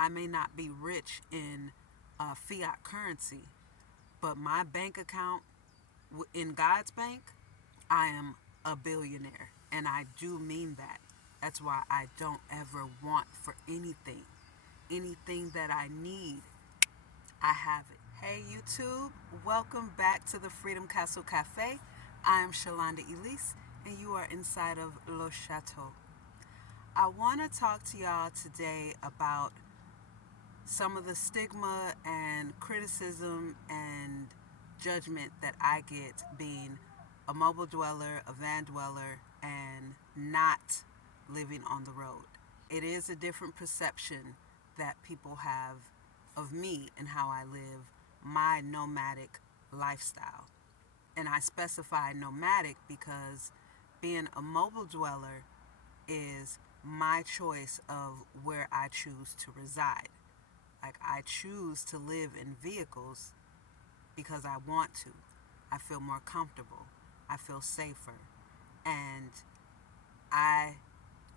I may not be rich in fiat currency, but my bank account in God's bank, I am a billionaire. And I do mean that. That's why I don't ever want for anything. Anything that I need, I have it. Hey YouTube, welcome back to the Freedom Castle Cafe. I am Shalonda Elise, and you are inside of Le Chateau. I want to talk to y'all today about some of the stigma and criticism and judgment that I get being a mobile dweller, a van dweller, and not living on the road. It is a different perception that people have of me and how I live my nomadic lifestyle. And I specify nomadic because being a mobile dweller is my choice of where I choose to reside. Like, I choose to live in vehicles because I want to. I feel more comfortable. I feel safer. And I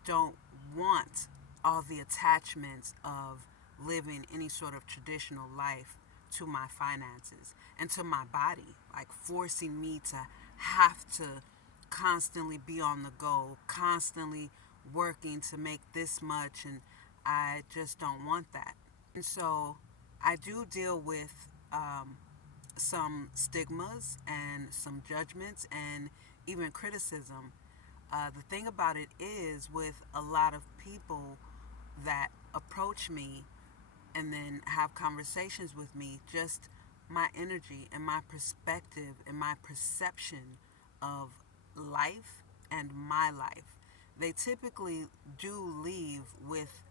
don't want all the attachments of living any sort of traditional life to my finances and to my body, like forcing me to have to constantly be on the go, constantly working to make this much, and I just don't want that. And so I do deal with some stigmas and some judgments and even criticism. The thing about it is, with a lot of people that approach me and then have conversations with me, just my energy and my perspective and my perception of life and my life, they typically do leave with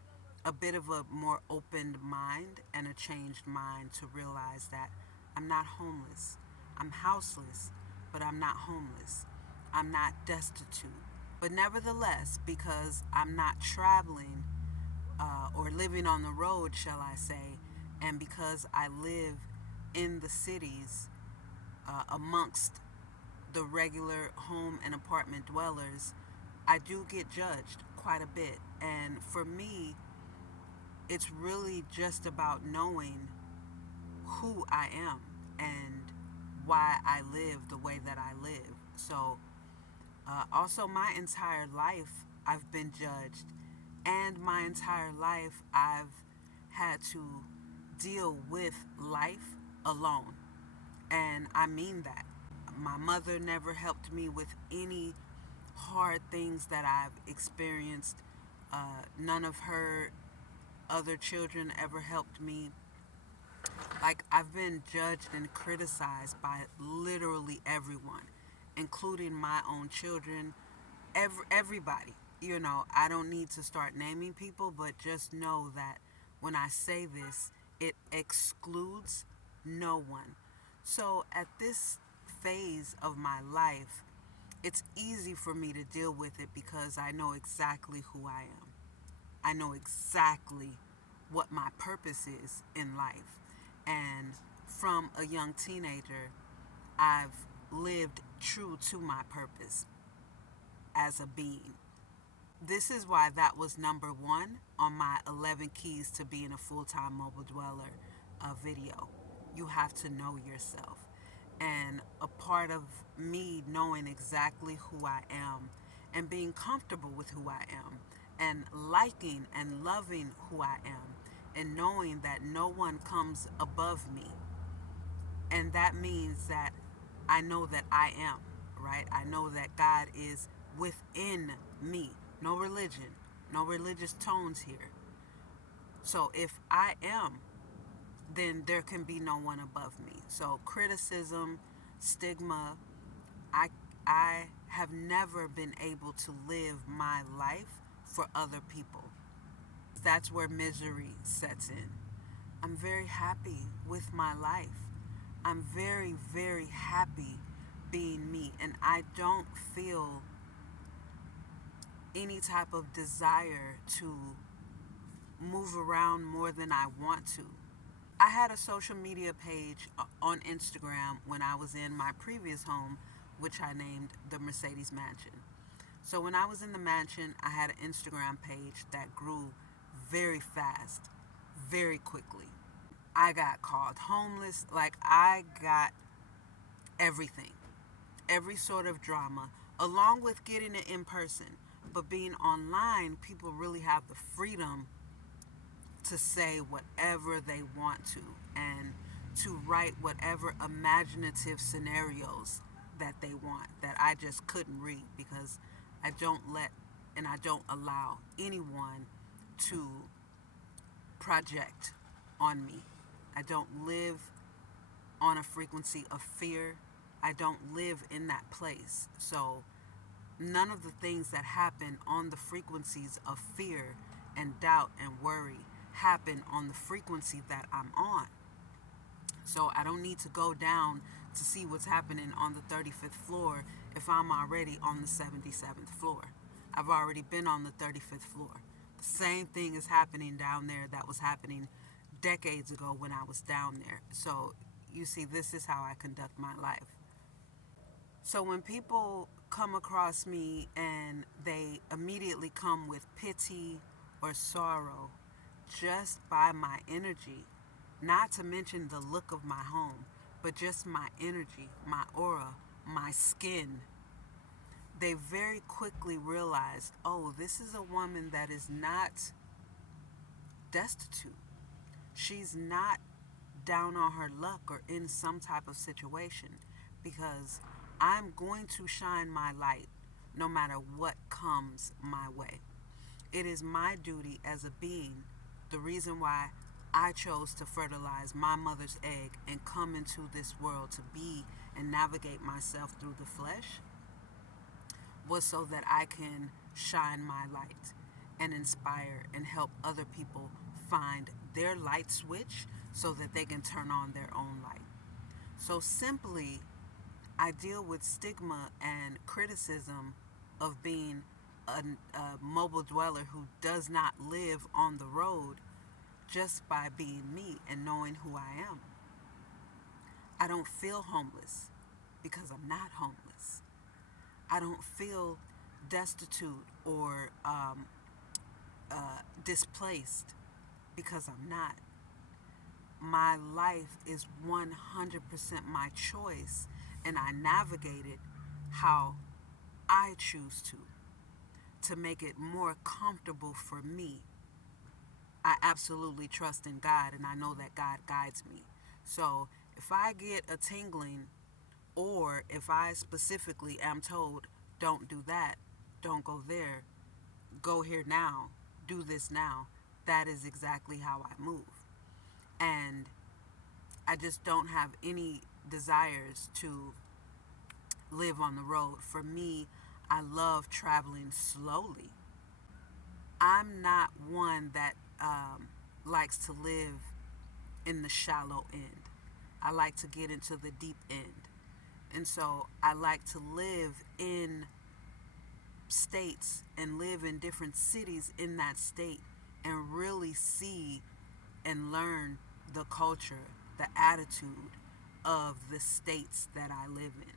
a bit of a more opened mind and a changed mind to realize that I'm not homeless. I'm houseless, but I'm not homeless. I'm not destitute. But nevertheless, because I'm not traveling or living on the road, shall I say, and because I live in the cities amongst the regular home and apartment dwellers, I do get judged quite a bit. And for me, it's really just about knowing who I am and why I live the way that I live. So, also, my entire life I've been judged, and my entire life I've had to deal with life alone. And I mean that. My mother never helped me with any hard things that I've experienced. None of her other children ever helped me. Like, I've been judged and criticized by literally everyone, including my own children, everybody. I don't need to start naming people, but just know that when I say this, it excludes no one. So at this phase of my life, it's easy for me to deal with it because I know exactly who I am. I know exactly what my purpose is in life. And from a young teenager, I've lived true to my purpose as a being. This is why that was number one on my 11 keys to being a full-time mobile dweller video. You have to know yourself. And a part of me knowing exactly who I am and being comfortable with who I am and liking and loving who I am and knowing that no one comes above me. And that means that I know that I am, right? I know that God is within me. No religion, no religious tones here. So if I am, then there can be no one above me. So criticism, stigma, I I have never been able to live my life for other people. That's where misery sets in. I'm very happy with my life. I'm very, very happy being me. And I don't feel any type of desire to move around more than I want to. I had a social media page on Instagram when I was in my previous home, which I named the Mercedes Mansion. So when I was in the mansion, I had an Instagram page that grew very fast, very quickly. I got called homeless. Like, I got everything, every sort of drama, along with getting it in person. But being online, people really have the freedom to say whatever they want to, and to write whatever imaginative scenarios that they want, that I just couldn't read because I don't let and I don't allow anyone to project on me. I don't live on a frequency of fear. I don't live in that place. So none of the things that happen on the frequencies of fear and doubt and worry happen on the frequency that I'm on. So I don't need to go down to see what's happening on the 35th floor if I'm already on the 77th floor. I've already been on the 35th floor. The same thing is happening down there that was happening decades ago when I was down there. So you see, this is how I conduct my life. So when people come across me and they immediately come with pity or sorrow just by my energy, not to mention the look of my home, but just my energy, my aura, my skin, they very quickly realize, oh, this is a woman that is not destitute. She's not down on her luck or in some type of situation, because I'm going to shine my light no matter what comes my way. It is my duty as a being, the reason why I chose to fertilize my mother's egg and come into this world to be and navigate myself through the flesh, was so that I can shine my light and inspire and help other people find their light switch so that they can turn on their own light. So simply, I deal with stigma and criticism of being a mobile dweller who does not live on the road just by being me and knowing who I am. I don't feel homeless because I'm not homeless. I don't feel destitute or displaced because I'm not. My life is 100% my choice, and I navigate it how I choose to make it more comfortable for me. I absolutely trust in God, and I know that God guides me. So if I get a tingling, or if I specifically am told, don't do that, don't go there, go here now, do this now, that is exactly how I move. And I just don't have any desires to live on the road. For me, I love traveling slowly. I'm not one that likes to live in the shallow end. I like to get into the deep end. And so I like to live in states and live in different cities in that state and really see and learn the culture, the attitude of the states that I live in.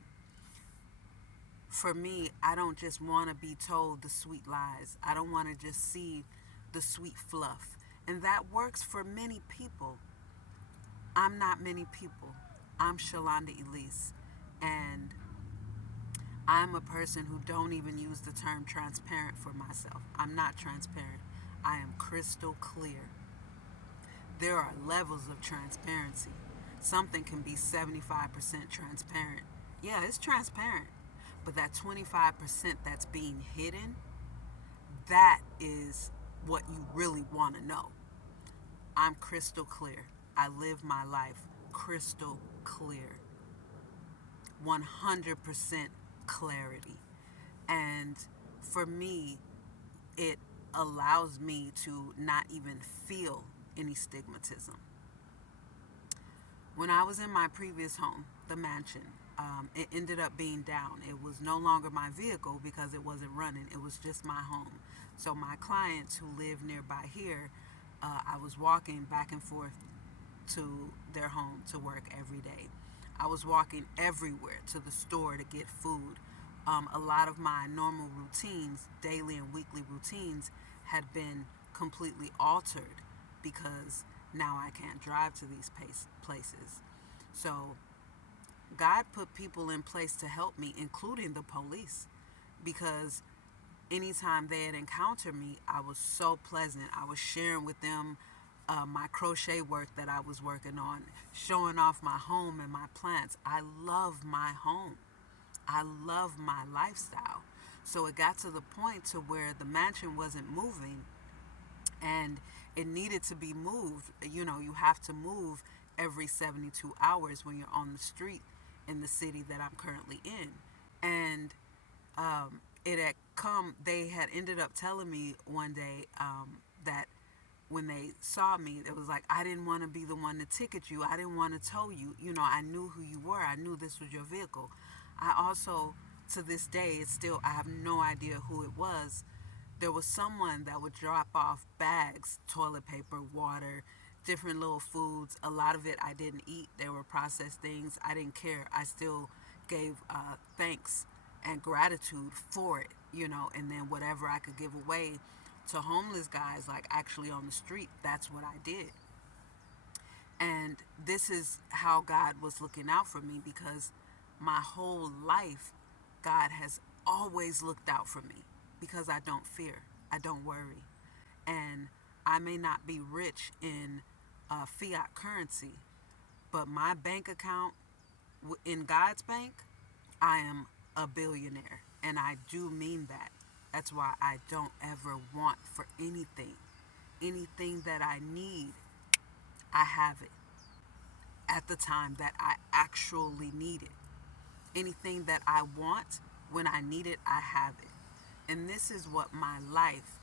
For me, I don't just want to be told the sweet lies. I don't want to just see the sweet fluff. And that works for many people. I'm not many people. I'm Shalonda Elise. And I'm a person who don't even use the term transparent for myself. I'm not transparent. I am crystal clear. There are levels of transparency. Something can be 75% transparent. Yeah, it's transparent. But that 25% that's being hidden, that is what you really want to know. I'm crystal clear. I live my life crystal clear. 100% clarity. And for me, it allows me to not even feel any stigmatism. When I was in my previous home, the mansion, it ended up being down. It was no longer my vehicle because it wasn't running. It was just my home. So my clients who live nearby here, I was walking back and forth to their home to work every day. I was walking everywhere to the store to get food. A lot of my normal routines, daily and weekly routines, had been completely altered because now I can't drive to these places. So God put people in place to help me, including the police, because anytime they had encountered me, I was so pleasant. I was sharing with them my crochet work that I was working on, showing off my home and my plants. I love my home. I love my lifestyle. So it got to the point to where the mansion wasn't moving, and it needed to be moved. You know, you have to move every 72 hours when you're on the street in the city that I'm currently in. And it had come, they had ended up telling me one day that when they saw me, it was like, I didn't want to be the one to ticket you. I didn't want to tow you. You know, I knew who you were. I knew this was your vehicle. I also, to this day, it's still, I have no idea who it was. There was someone that would drop off bags, toilet paper, water, different little foods. A lot of it I didn't eat. They were processed things. I didn't care. I still gave thanks and gratitude for it, you know, and then whatever I could give away to homeless guys, like actually on the street, that's what I did. And this is how God was looking out for me, because my whole life, God has always looked out for me, because I don't fear, I don't worry. And I may not be rich in fiat currency, but my bank account, in God's bank, I am a billionaire. And I do mean that. That's why I don't ever want for anything. Anything that I need, I have it at the time that I actually need it. Anything that I want, when I need it, I have it. And this is what my life,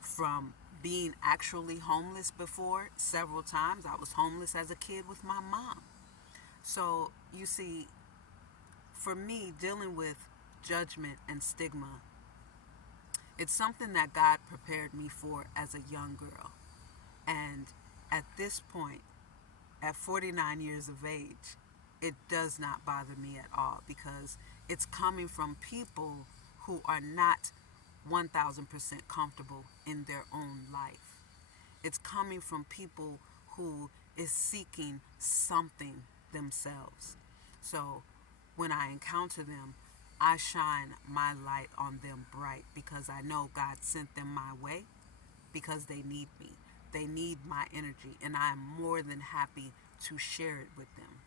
from being actually homeless before, several times, I was homeless as a kid with my mom. So you see, for me, dealing with judgment and stigma, it's something that God prepared me for as a young girl. And at this point, at 49 years of age, it does not bother me at all, because it's coming from people who are not 1000% comfortable in their own life. It's coming from people who is seeking something themselves. So when I encounter them, I shine my light on them bright, because I know God sent them my way, because they need me. They need my energy, and I am more than happy to share it with them.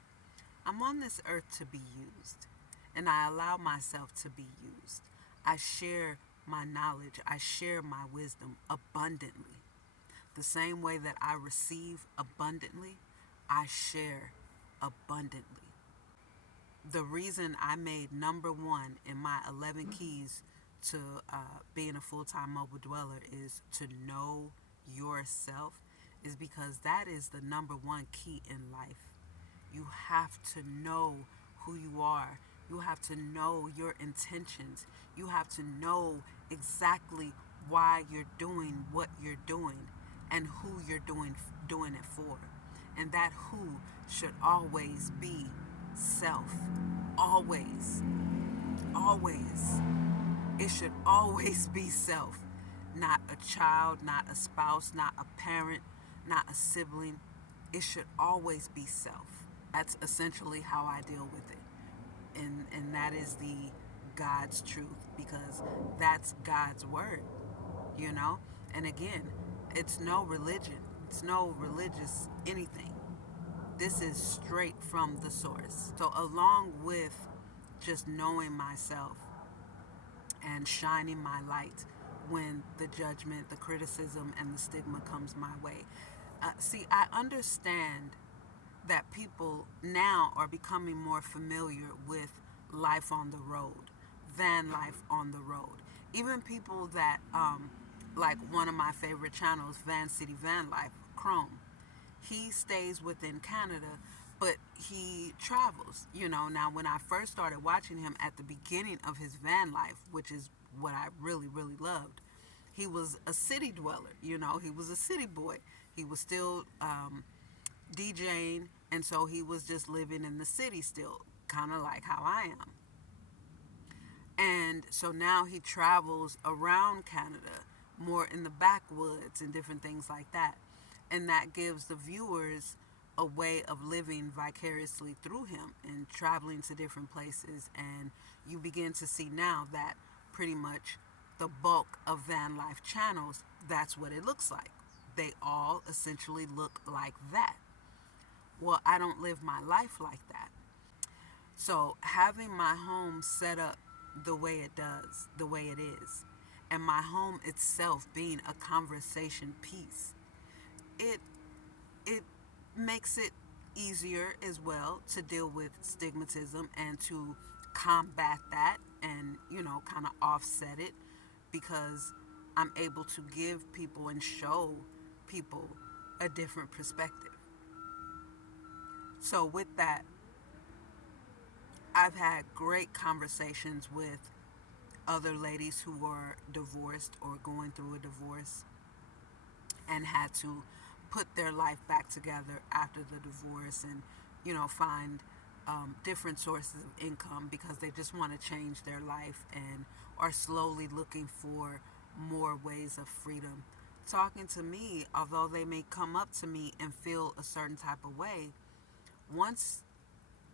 I'm on this earth to be used, and I allow myself to be used. I share my knowledge, I share my wisdom abundantly. The same way that I receive abundantly, I share abundantly. The reason I made number one in my 11 keys to being a full-time mobile dweller is to know yourself, is because that is the number one key in life. You have to know who you are. You have to know your intentions. You have to know exactly why you're doing what you're doing, and who you're doing it for. And that who should always be self. Always. Always. It should always be self. Not a child, not a spouse, not a parent, not a sibling. It should always be self. That's essentially how I deal with it. And that is the God's truth, because that's God's word, you know? And again, it's no religion. It's no religious anything. This is straight from the source. So along with just knowing myself and shining my light when the judgment, the criticism, and the stigma comes my way. See, I understand that people now are becoming more familiar with life on the road, van life on the road. Even people that, like one of my favorite channels, Van City Van Life, Chrome, he stays within Canada, but he travels. You know, now when I first started watching him at the beginning of his van life, which is what I really, really loved, he was a city dweller. You know, he was a city boy. He was still DJing, and so he was just living in the city still, kind of like how I am. And so now he travels around Canada, more in the backwoods and different things like that. And that gives the viewers a way of living vicariously through him and traveling to different places. And you begin to see now that pretty much the bulk of van life channels, that's what it looks like. They all essentially look like that. Well, I don't live my life like that. So having my home set up the way it does, the way it is, and my home itself being a conversation piece, it it makes it easier as well to deal with stigmatism and to combat that and, kind of offset it, because I'm able to give people and show people a different perspective. So with that, I've had great conversations with other ladies who were divorced or going through a divorce and had to put their life back together after the divorce, and find different sources of income because they just want to change their life and are slowly looking for more ways of freedom. Talking to me, although they may come up to me and feel a certain type of way, once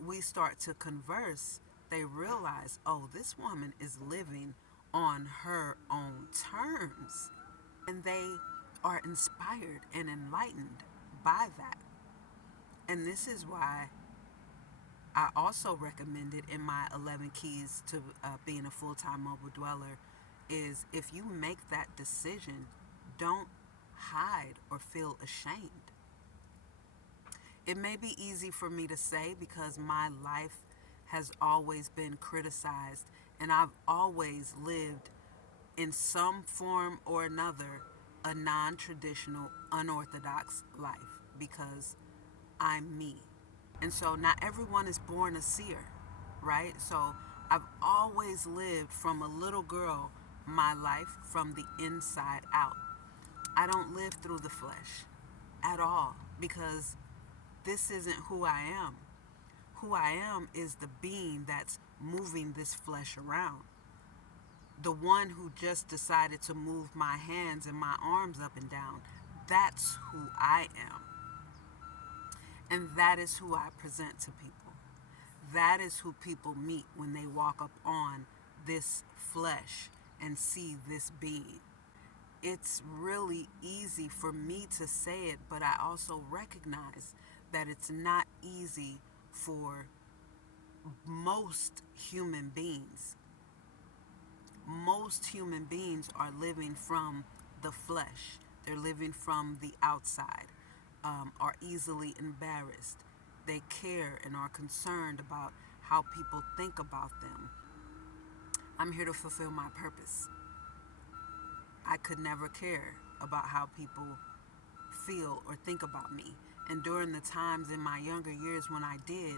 we start to converse, they realize, oh, this woman is living on her own terms. And they are inspired and enlightened by that. And this is why I also recommended in my 11 keys to being a full-time mobile dweller is, if you make that decision, don't hide or feel ashamed. It may be easy for me to say because my life has always been criticized and I've always lived in some form or another a non-traditional, unorthodox life because I'm me. And so not everyone is born a seer, right? So I've always lived from a little girl my life from the inside out. I don't live through the flesh at all because this isn't who I am. Who I am is the being that's moving this flesh around. The one who just decided to move my hands and my arms up and down. That's who I am. And that is who I present to people. That is who people meet when they walk up on this flesh and see this being. It's really easy for me to say it, but I also recognize that it's not easy for most human beings. Most human beings are living from the flesh. They're living from the outside, are easily embarrassed. They care and are concerned about how people think about them. I'm here to fulfill my purpose. I could never care about how people feel or think about me. And during the times in my younger years when I did,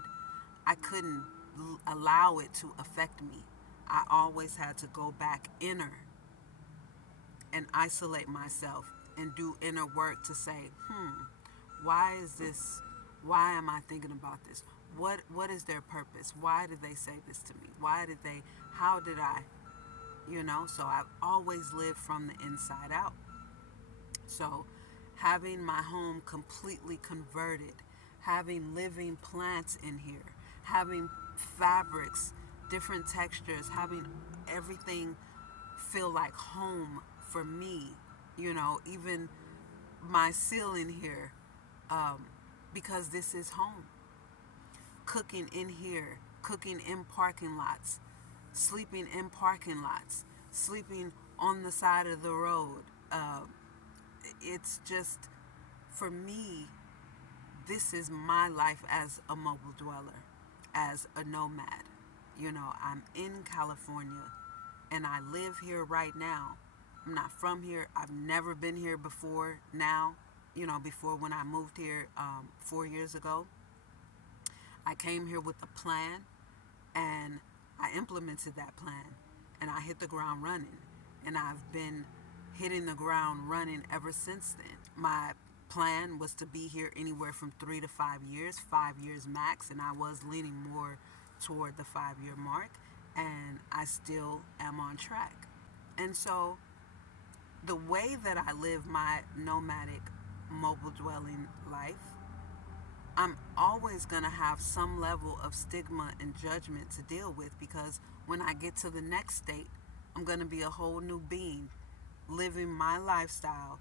I couldn't allow it to affect me. I always had to go back inner and isolate myself and do inner work to say, why is this? Why am I thinking about this? What is their purpose? Why did they say this to me? How did I, so I've always lived from the inside out. So having my home completely converted, having living plants in here, having fabrics, different textures, having everything feel like home for me, even my ceiling here, because this is home. Cooking in here, cooking in parking lots, sleeping in parking lots, sleeping on the side of the road. It's just, for me, this is my life as a mobile dweller, as a nomad. I'm in California and I live here right now. I'm not from here. I've never been here before now. Before when I moved here 4 years ago, I came here with a plan and I implemented that plan and I hit the ground running. And I've been hitting the ground running ever since then. My plan was to be here anywhere from 3 to 5 years, 5 years max, and I was leaning more toward the 5-year mark, and I still am on track. And so the way that I live my nomadic mobile dwelling life, I'm always going to have some level of stigma and judgment to deal with, because when I get to the next state, I'm going to be a whole new being, living my lifestyle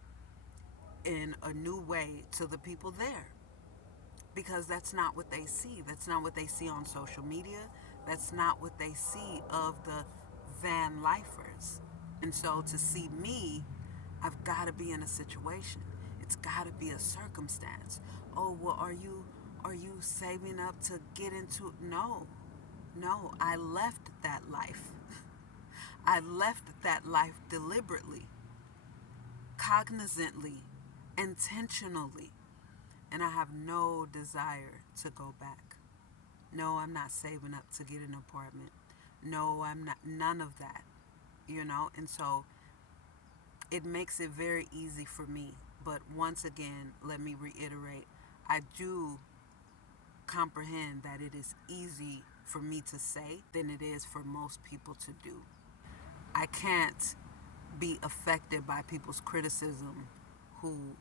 in a new way to the people there. Because that's not what they see. That's not what they see on social media. That's not what they see of the van lifers. And so to see me, I've got to be in a situation. It's got to be a circumstance. Oh, well, are you saving up to get into? No. No, I left that life. I left that life deliberately, cognizantly, intentionally, and I have no desire to go back. No, I'm not saving up to get an apartment. No, I'm not, none of that, and so it makes it very easy for me. But once again, let me reiterate, I do comprehend that it is easy for me to say than it is for most people to do. I can't be affected by people's criticism who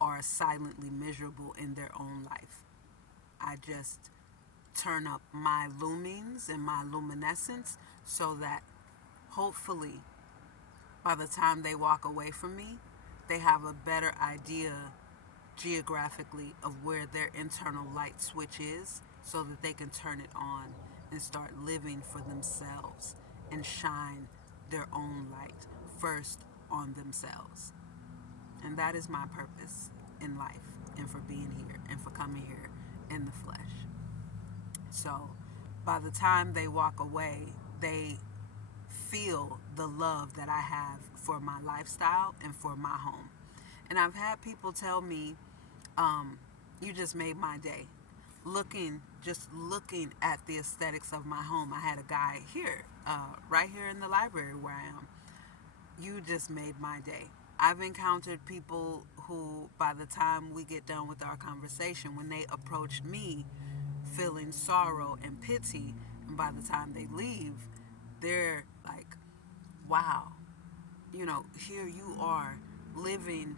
are silently miserable in their own life. I just turn up my lumens and my luminescence so that hopefully by the time they walk away from me, they have a better idea geographically of where their internal light switch is, so that they can turn it on and start living for themselves and shine their own light first on themselves. And that is my purpose in life, and for being here, and for coming here in the flesh. So by the time they walk away, they feel the love that I have for my lifestyle and for my home. And I've had people tell me, you just made my day. Just looking at the aesthetics of my home. I had a guy here, right here in the library where I am. You just made my day. I've encountered people who, by the time we get done with our conversation, when they approach me feeling sorrow and pity, and by the time they leave, they're like, wow, here you are living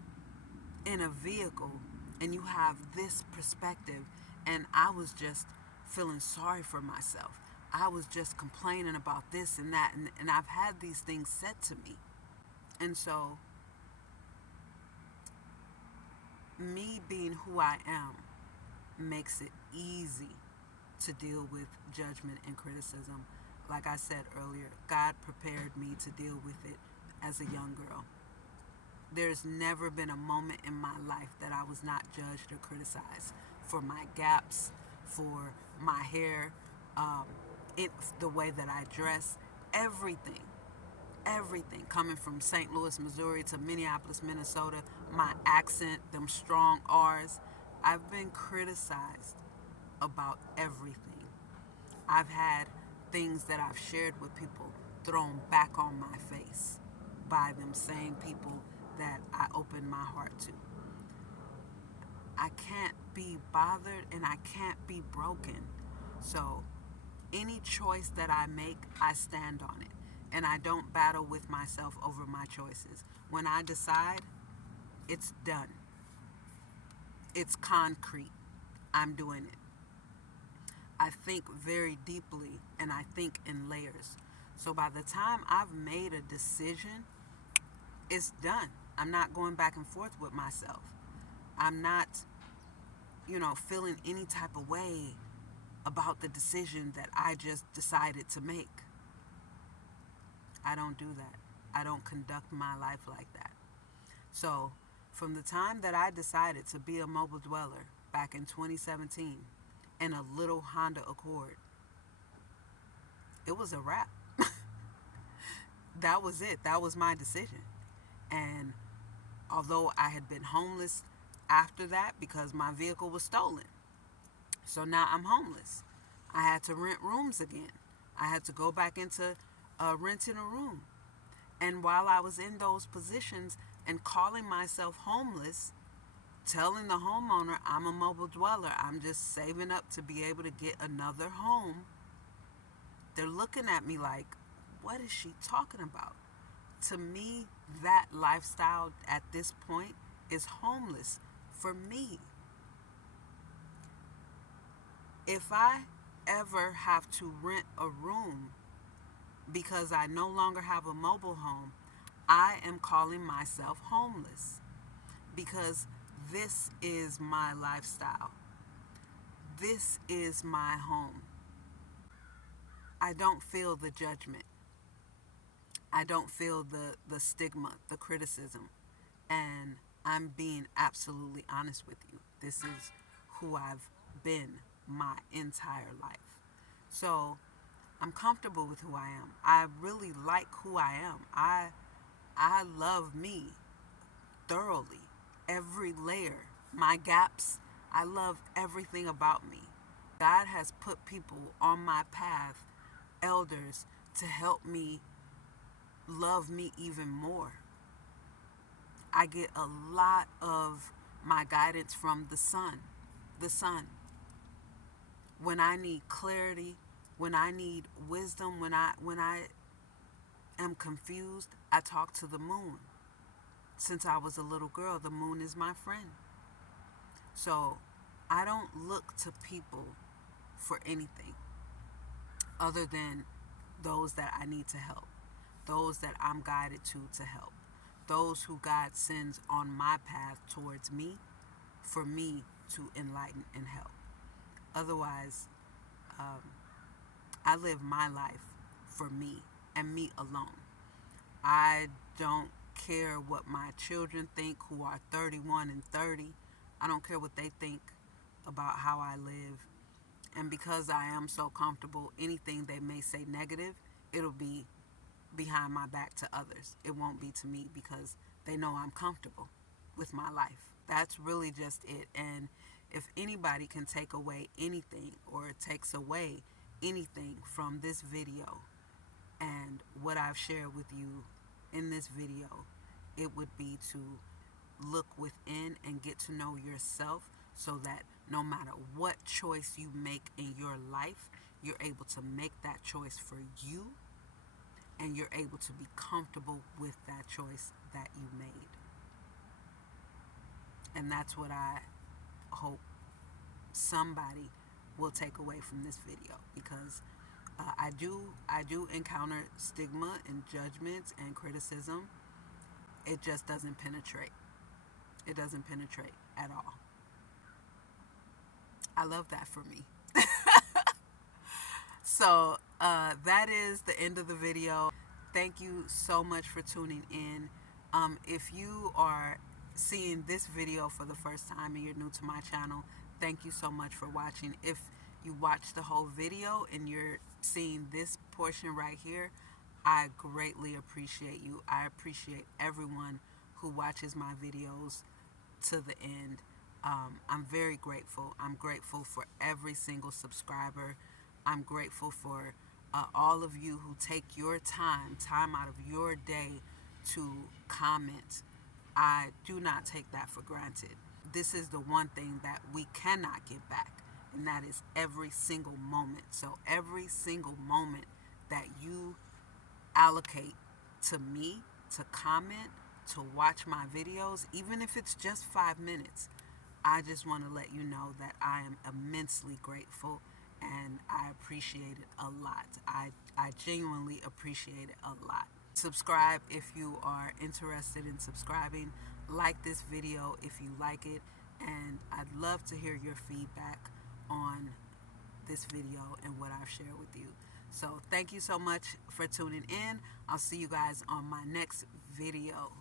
in a vehicle and you have this perspective, and I was just feeling sorry for myself. I was just complaining about this and that, and I've had these things said to me. And so me being who I am makes it easy to deal with judgment and criticism. Like I said earlier, God prepared me to deal with it as a young girl. There's never been a moment in my life that I was not judged or criticized for my gaps, for my hair, the way that I dress, everything. Everything. Coming from St. Louis, Missouri to Minneapolis, Minnesota, my accent, them strong R's. I've been criticized about everything. I've had things that I've shared with people thrown back on my face by them same people that I open my heart to. I can't be bothered and I can't be broken. So any choice that I make, I stand on it. And I don't battle with myself over my choices. When I decide, it's done. It's concrete. I'm doing it. I think very deeply and I think in layers. So by the time I've made a decision, it's done. I'm not going back and forth with myself. I'm not, feeling any type of way about the decision that I just decided to make. I don't do that. I don't conduct my life like that. So from the time that I decided to be a mobile dweller back in 2017 in a little Honda Accord, it was a wrap. That was it. That was my decision. And although I had been homeless after that because my vehicle was stolen, so now I'm homeless. I had to rent rooms again. I had to go back into renting a room. And while I was in those positions and calling myself homeless, telling the homeowner I'm a mobile dweller, I'm just saving up to be able to get another home, they're looking at me like, what is she talking about? To me, that lifestyle at this point is homeless for me. If I ever have to rent a room because I no longer have a mobile home, I am calling myself homeless because this is my lifestyle. This is my home. I don't feel the judgment. I don't feel the stigma, the criticism. And I'm being absolutely honest with you. This is who I've been my entire life. So I'm comfortable with who I am. I really like who I am. I love me thoroughly. Every layer, my gaps, I love everything about me. God has put people on my path, elders, to help me love me even more. I get a lot of my guidance from the sun. The sun. When I need clarity, when I need wisdom, when I am confused, I talk to the moon. Since I was a little girl, the moon is my friend. So I don't look to people for anything other than those that I need to help, those that I'm guided to help, those who God sends on my path towards me for me to enlighten and help. Otherwise, I live my life for me and me alone. I don't care what my children think who are 31 and 30. I don't care what they think about how I live. And because I am so comfortable, anything they may say negative, it'll be behind my back to others. It won't be to me because they know I'm comfortable with my life. That's really just it. And if anybody can take away anything or takes away anything from this video and what I've shared with you in this video, it would be to look within and get to know yourself so that no matter what choice you make in your life, you're able to make that choice for you and you're able to be comfortable with that choice that you made. And that's what I hope somebody will take away from this video, because I do encounter stigma and judgments and criticism. It just doesn't penetrate. It doesn't penetrate at all. I love that for me. So that is the end of the video. Thank you so much for tuning in. If you are seeing this video for the first time and you're new to my channel, thank you so much for watching. If you watch the whole video and you're seeing this portion right here, I greatly appreciate you. I appreciate everyone who watches my videos to the end. I'm very grateful. I'm grateful for every single subscriber. I'm grateful for all of you who take your time out of your day to comment. I do not take that for granted. This is the one thing that we cannot get back, and that is every single moment. So every single moment that you allocate to me, to comment, to watch my videos, even if it's just 5 minutes, I just want to let you know that I am immensely grateful and I appreciate it a lot. I genuinely appreciate it a lot. Subscribe if you are interested in subscribing. Like this video if you like it, and I'd love to hear your feedback on this video and what I've shared with you. So thank you so much for tuning in. I'll see you guys on my next video.